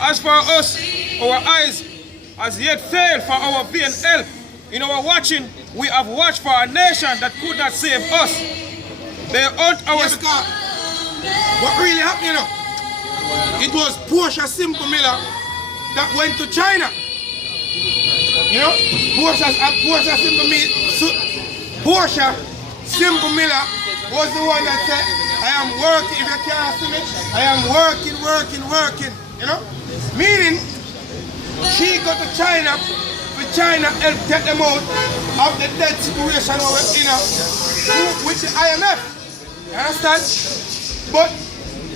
As for us, our eyes has yet failed for our vain help. In our watching, we have watched for a nation that could not save us. They hunt our... Yeah, because what really happened, you know, it was Portia Simple Miller that went to China. You know, Portia Simple Miller was the one that said, I am working, if you can't see me, I am working, you know? Meaning, she got to China, for China help get them out of the dead situation we're in with the IMF. You understand? But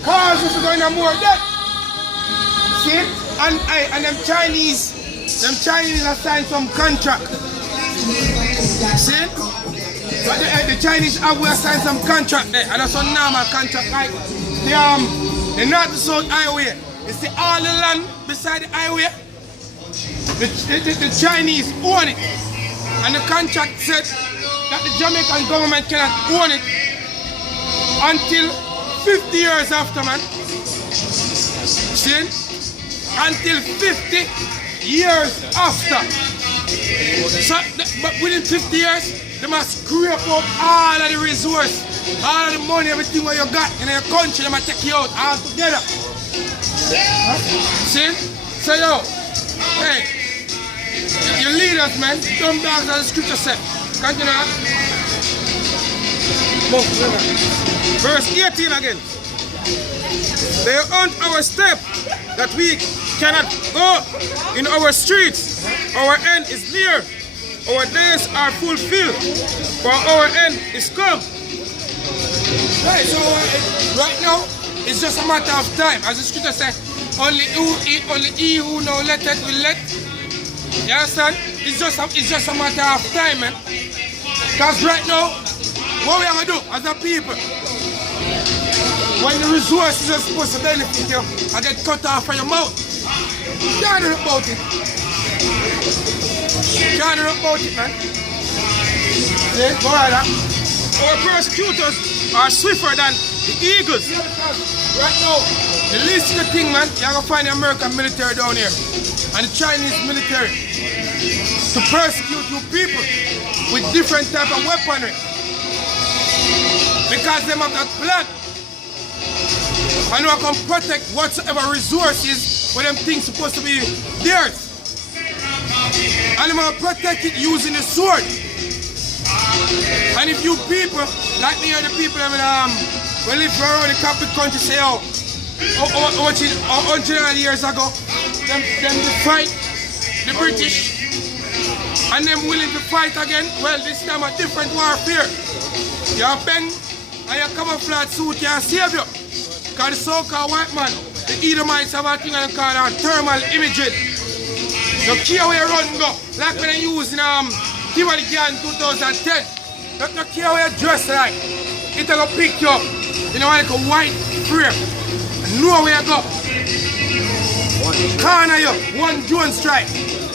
cause is going to more debt. See? And them Chinese assigned some contract. See? But the Chinese have assigned some contract there, and that's a normal contract like the north-south highway. You see all the land beside the highway? The Chinese own it. And the contract said that the Jamaican government cannot own it until 50 years after, man. See? Until 50 years after. So, but within 50 years, they must scrape up all of the resources, all of the money, everything what you got in your country, they must take you out all together. Huh? See? So yo, hey, your leaders, man, dumb dogs as the scripture said. Continue on. Verse 18 again. They hunt our step that we cannot go in our streets. Our end is near. Our days are fulfilled, for our end is come. Right, so right now, it's just a matter of time. As the scripture says, only he who know letteth will let. You understand? It's just a matter of time, man. Because right now, what we have to do as a people, when the resources are supposed to benefit you, I get cut off from your mouth. You can't do about it. Can't do about it, man. See? Go ahead, huh? Our persecutors are swifter than the eagles. Yeah, right now, the least of the thing, man, you're going to find the American military down here and the Chinese military to persecute you people with different type of weaponry. Because they have that plan. And we can protect whatsoever resources where them things supposed to be theirs. And I'm going to protect it using the sword. And if you people, like me or the people that we live around the capital country say, oh, 100 years ago, them fight the British, and them willing to fight again, well, this time a different warfare. Your pen and your camouflage suit can save you. Because the so-called white man, the Edomites have a thing called thermal imaging. You care where you run go, like when I use in Timothy in 2010. You care where you dress like. It's going to pick you up, you know, like a white frame. And know where you go. Corner you, one drone strike.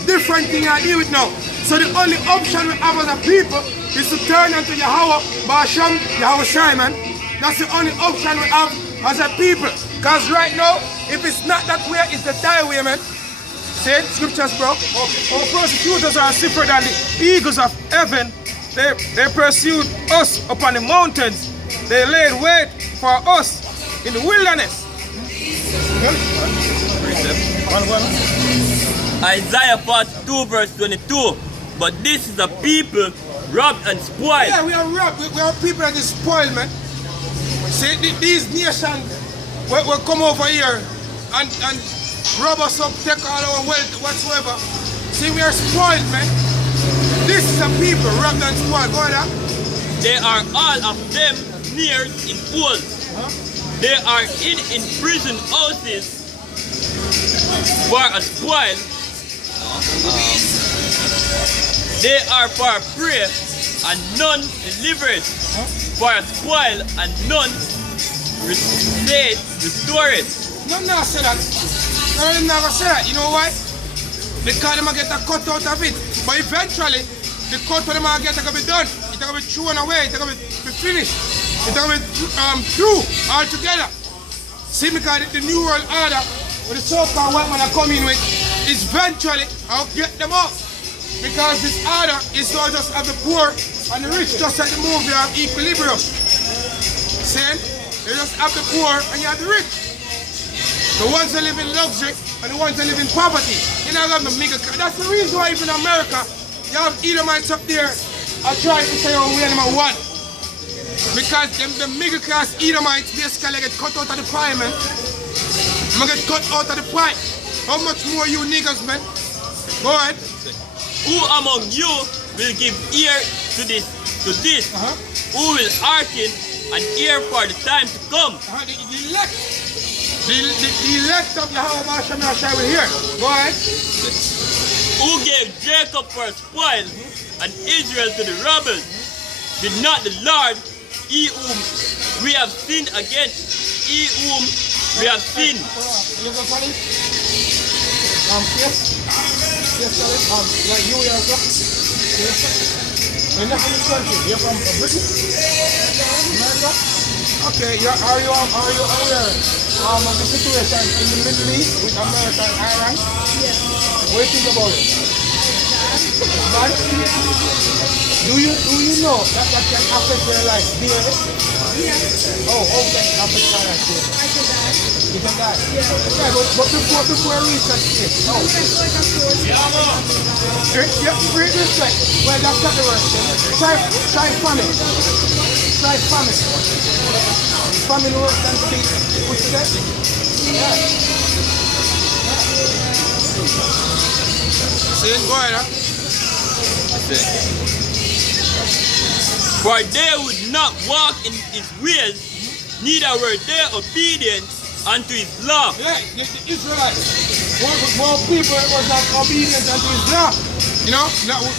Different thing I deal with now. So the only option we have as a people is to turn onto Yahweh, Basham, Yahweh Shai, man. That's the only option we have as a people. Because right now, if it's not that way, it's the die way, man. See it? Scriptures, bro. Our persecutors are swifter than the eagles of heaven. They pursued us upon the mountains. They laid wait for us in the wilderness. Isaiah 42 verse 22. But this is a people robbed and spoiled. Yeah, we are robbed. We are people that is spoiled, man. See, these nations will come over here and rob us up, take all our wealth, whatsoever. See, we are spoiled, man. This is a people robbed and spoiled. Go ahead. They are all of them snared in holes. They are in prison houses for a spoil. They are for prey and none delivered. For a spoil and none restore it. No, no, say that. No, never say that. You know why? Because they might get a cut out of it. But eventually, the cut they might get is going to be done. It's going to be thrown away. It's going to be finished. It's going to be through altogether. See, because the New World Order with the so-called white man are coming with is eventually I'll get them up. Because this order is not just of the poor and the rich, just like the movie of Equilibrium. See? You just have the poor and you have the rich. The ones that live in luxury and the ones that live in poverty. You know, have the middle class. That's the reason why even in America, you have Edomites up there are trying to say, oh, we're number one. Because the middle class Edomites basically get cut out of the pie, man. I'm gonna get cut out of the pie. How much more you niggas, man? Go ahead. Who among you will give ear to this? Who will hearken and ear for the time to come? The elect. The elect of Yahweh Shemashai will hear. Go ahead. Who gave Jacob for a spoil and Israel to the rebels? Did not the Lord, he whom we have sinned against, he whom we have sinned? Yes, like you also. You're not from this country. You're from Britain? America? Okay, are you aware of the situation in the Middle East with America and Iran? Yes. What do you think about it? Bad? Do you know that can affect your life? Yes. Oh, okay, affect your life. I can die. You can die? Yeah. Okay, but before we research this, oh. Yeah, great respect. Well, that's not the word. Try famine. Try famine. Famine works than peace. What you said? Yeah. See, go ahead, huh? For they would not walk in his ways, neither were they obedient unto his law. Yeah, the Israelites, more people was not obedient unto his law. You know,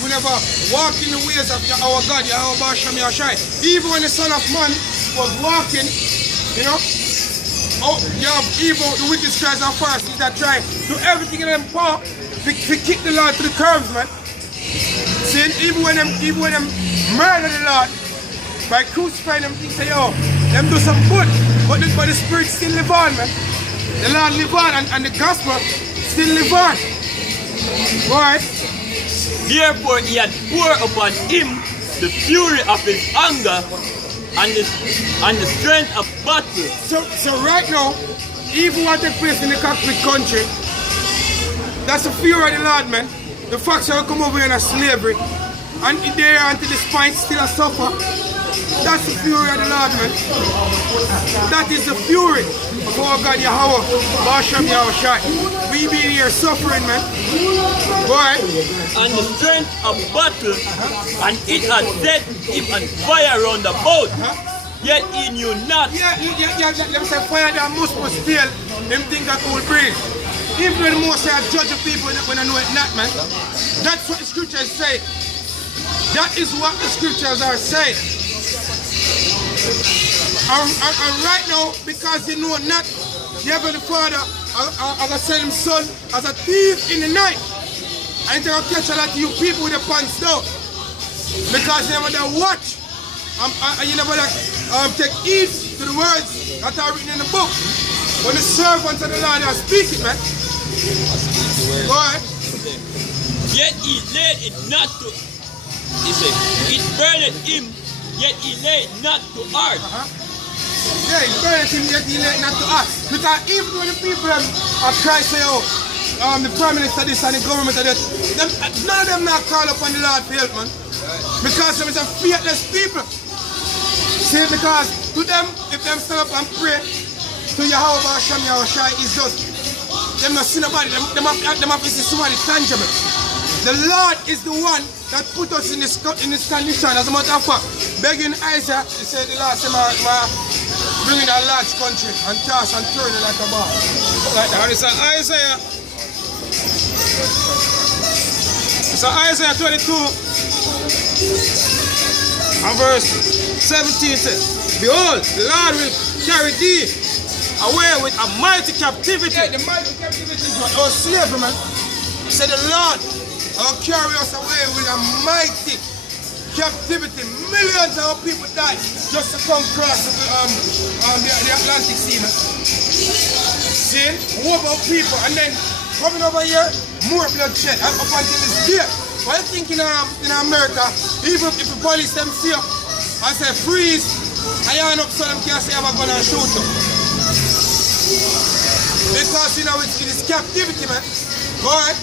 we never walk in the ways of our God, Yahweh Shem Yashai. Even when the Son of Man was walking, you know, you have evil, the wicked scribes and Pharisees that try to do everything in them power to kick the Lord to the curves, man. See, even when them murder the Lord by crucifying them, they say, oh, them do some good, but the Spirit still live on, man. The Lord live on, and the gospel still live on. Right? Therefore he had poured upon him the fury of his anger and the strength of battle. So right now, even what takes place in the Catholic country, that's the fury of the Lord, man. The facts are come over here in a slavery, and there until the spine still a suffer. That's the fury of the Lord, man. That is the fury of our God Yahweh, Basham Yahushai. We be here suffering, man. Boy. And the strength of battle, and it had set him on fire round about. Yet he knew not. Yeah, them say fire that must still, them think that will breathe. Even when most I judge the people when I know it not, man. That's what the scriptures say. That is what the scriptures are saying. And right now, because they know not, the Heavenly Father has sent his son as a thief in the night. And they're going to catch a lot of you people with their pants down. Because you never watch. And you never take heed to the words that are written in the book. When the servants of the Lord are speaking, man. Go ahead. Yet he laid it not to, he said, it burned him, yet he laid not to heart. Yeah, it burned him, yet he laid not to heart. Because even when the people are crying, say, oh, the Prime Minister this and the government of that, none of them not call upon the Lord for help, man. Because them is a faithless people. See, because to them, if them stand up and pray to Yahweh Hashem Yahushai, is just them not see nobody, them have to see somebody tangible. The Lord is the one that put us in this condition. As a matter of fact, begging Isaiah, he said the Lord said, bring in a large country and toss and turn it like a ball. Like that. And it's Isaiah. It's Isaiah 22 and verse 17 says, behold, the Lord will carry thee away with a mighty captivity. Yeah, the mighty captivity is what our slavery, man. Said the Lord will carry us away with a mighty captivity. Millions of people died just to come across the Atlantic Sea, man. See? Wipe out people. And then coming over here, more bloodshed. And up until this day. What I think in America, even if the police them see up and say freeze, I yarn up so them can't say I'm going to shoot them. Because you know it's captivity, man. Go ahead.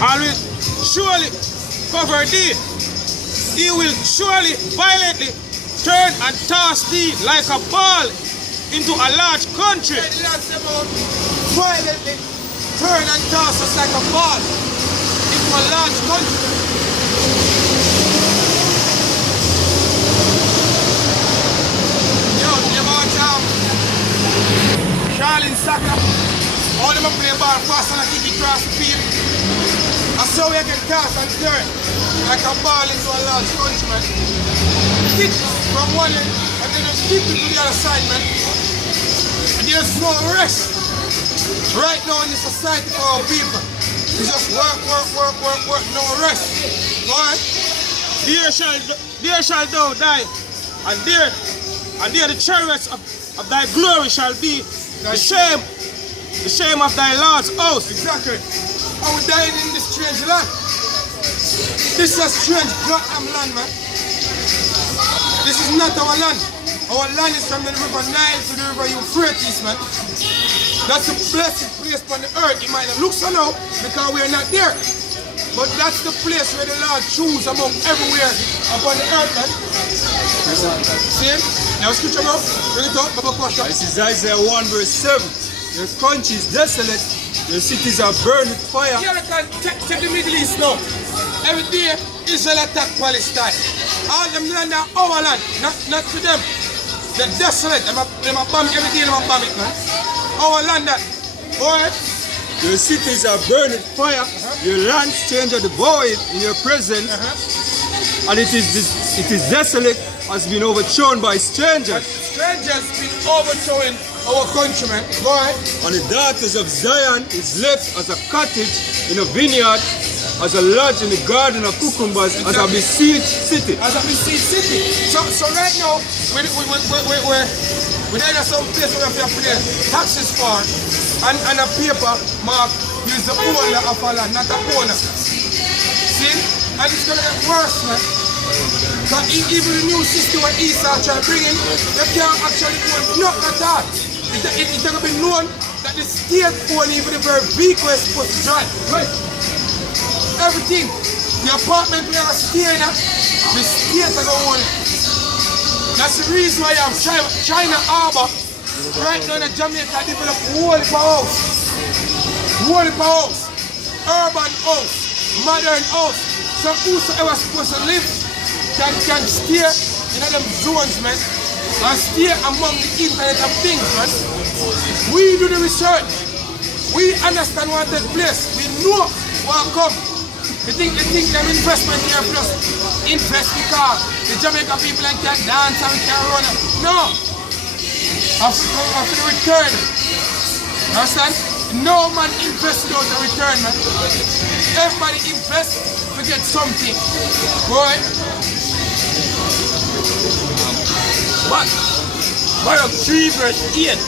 And will surely cover thee. He will surely violently turn and toss thee like a ball into a large country. Violently turn and toss us like a ball into a large country. Yo, you watch Charlene Saka. All them play ball fast and kick it across the field. And so we can toss and turn like a ball into a large country, man. Kick from one end and then just kick it to the other side, man. And there's no rest. Right now in the society for our people, it's just work, no rest. Go on. There shall thou die, and there the chariots of thy glory shall be the shame of thy Lord's house. Exactly. I will die in this strange land. This is a strange Platinum land, man. This is not our land. Our land is from the river Nile to the river Euphrates, man. That's a blessed place on the earth. It might not look so now because we are not there. But that's the place where the Lord chooses among everywhere upon the earth, man. See it? Now scripture, bro. Bring it up, Baba Pasha. This is Isaiah 1 verse 7. Your country is desolate, your cities are burned with fire. Here we can take the Middle East now. Every day, Israel attack Palestine. All them land are our land, not to them. They're desolate. Them a bomb every day, them a bomb it, man. Our land that. Alright? Your cities are burned with fire. Your lands change the void in your presence. And it is desolate, has been overthrown by strangers. Strangers been overthrowing our countrymen. Go ahead. And the daughters of Zion is left as a cottage in a vineyard, as a lodge in the garden of cucumbers, as a besieged city. As a besieged city. So right now, we're there some place where we have to pay taxes for, and a paper mark is the owner of a land, not the owner. See? And it's going to get worse, man. Because even the new system what Esau try to bring in, they can't actually own nothing at all. It's going to be known that the state own even the very vehicle is supposed to drive. Right? Everything. The apartment we are staying at, the state are going to own it. That's the reason why I'm China Harbor right now in Jamaica develop whole house. Whole house. Urban house. Modern house. So whosoever supposed to live can stay in them zones, man. And stay among the internet of things, man. We do the research. We understand what takes place. We know what come. They think them investment here plus invest because the Jamaican people can dance and can run. No. After the return. Understand? No man invests without a return, man. Everybody invests to get something. Boy. But Barak 3 verse 8.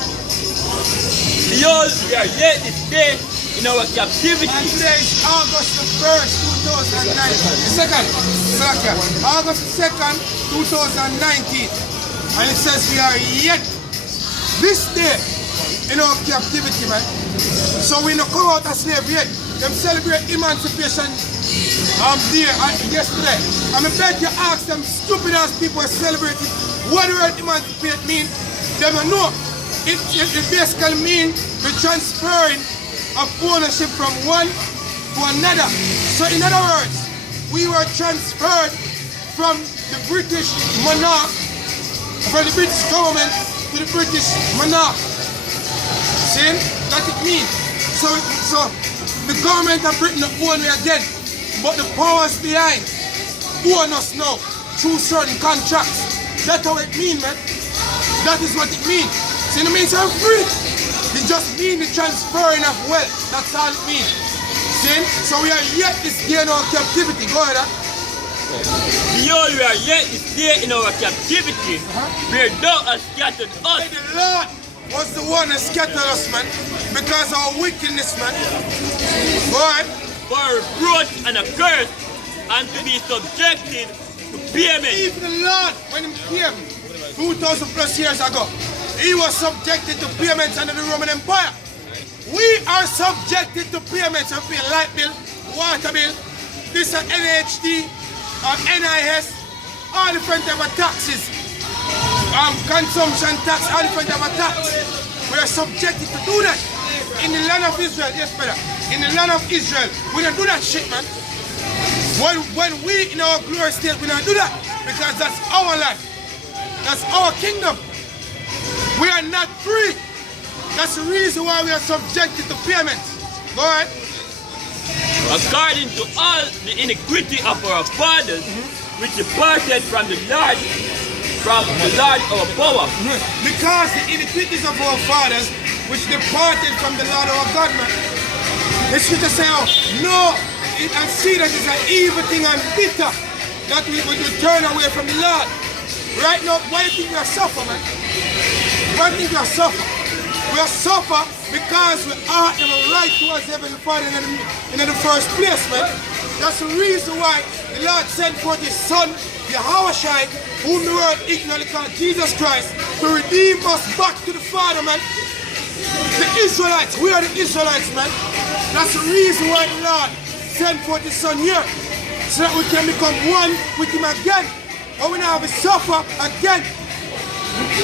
Behold, we are yet this day in our captivity. And today is August the 1st, 2019. August 2nd, 2019. And it says we are yet this day in our captivity, man. So we don't come out as slaves yet. Them celebrate emancipation day yesterday. I bet you ask them stupid ass people who celebrate it, what the word emancipate mean? They don't know. It basically means the transferring of ownership from one to another. So in other words, we were transferred from the British monarch, from the British government to the British monarch. See? That's it means. So the government of Britain own we again, but the powers behind own us now through certain contracts. That's how it means, man. That is what it means. See, it means I'm free. It just means the transferring of wealth. That's all it means. See? So we are yet this day in our captivity. Go ahead. Behold, we are yet this day in our captivity, where thou hast scattered us. May the Lord was the one that scattered us, man, because of our wickedness, man. Go ahead. For reproach and a curse, and to be subjected to payment. Even the Lord, when he came 2,000 plus years ago, he was subjected to payments under the Roman Empire. We are subjected to payments. We pay light bill, water bill, this is NHD, NIS, all different type of taxes, consumption tax, all different type of tax. We are subjected to do that. In the land of Israel, yes brother, in the land of Israel, we don't do that shit, man. When we in our glory state, we don't do that, because that's our land. That's our kingdom. We are not free. That's the reason why we are subjected to payments. Go ahead. According to all the iniquity of our fathers, which departed from the Lord our power. Because the iniquities of our fathers, which departed from the Lord our God, man. The scripture say, oh, no, and see that it's an evil thing and bitter that we would turn away from the Lord. Right now, why do you think we are suffering, man? Why do you think we are suffering? We are suffering because we are never right towards Heavenly Father in the first place, man. That's the reason why the Lord sent forth His Son, Yahushua, whom the world ignorantly called Jesus Christ, to redeem us back to the Father, man. The Israelites, we are the Israelites, man. That's the reason why the Lord sent forth His Son here, so that we can become one with Him again, and we now have to suffer again.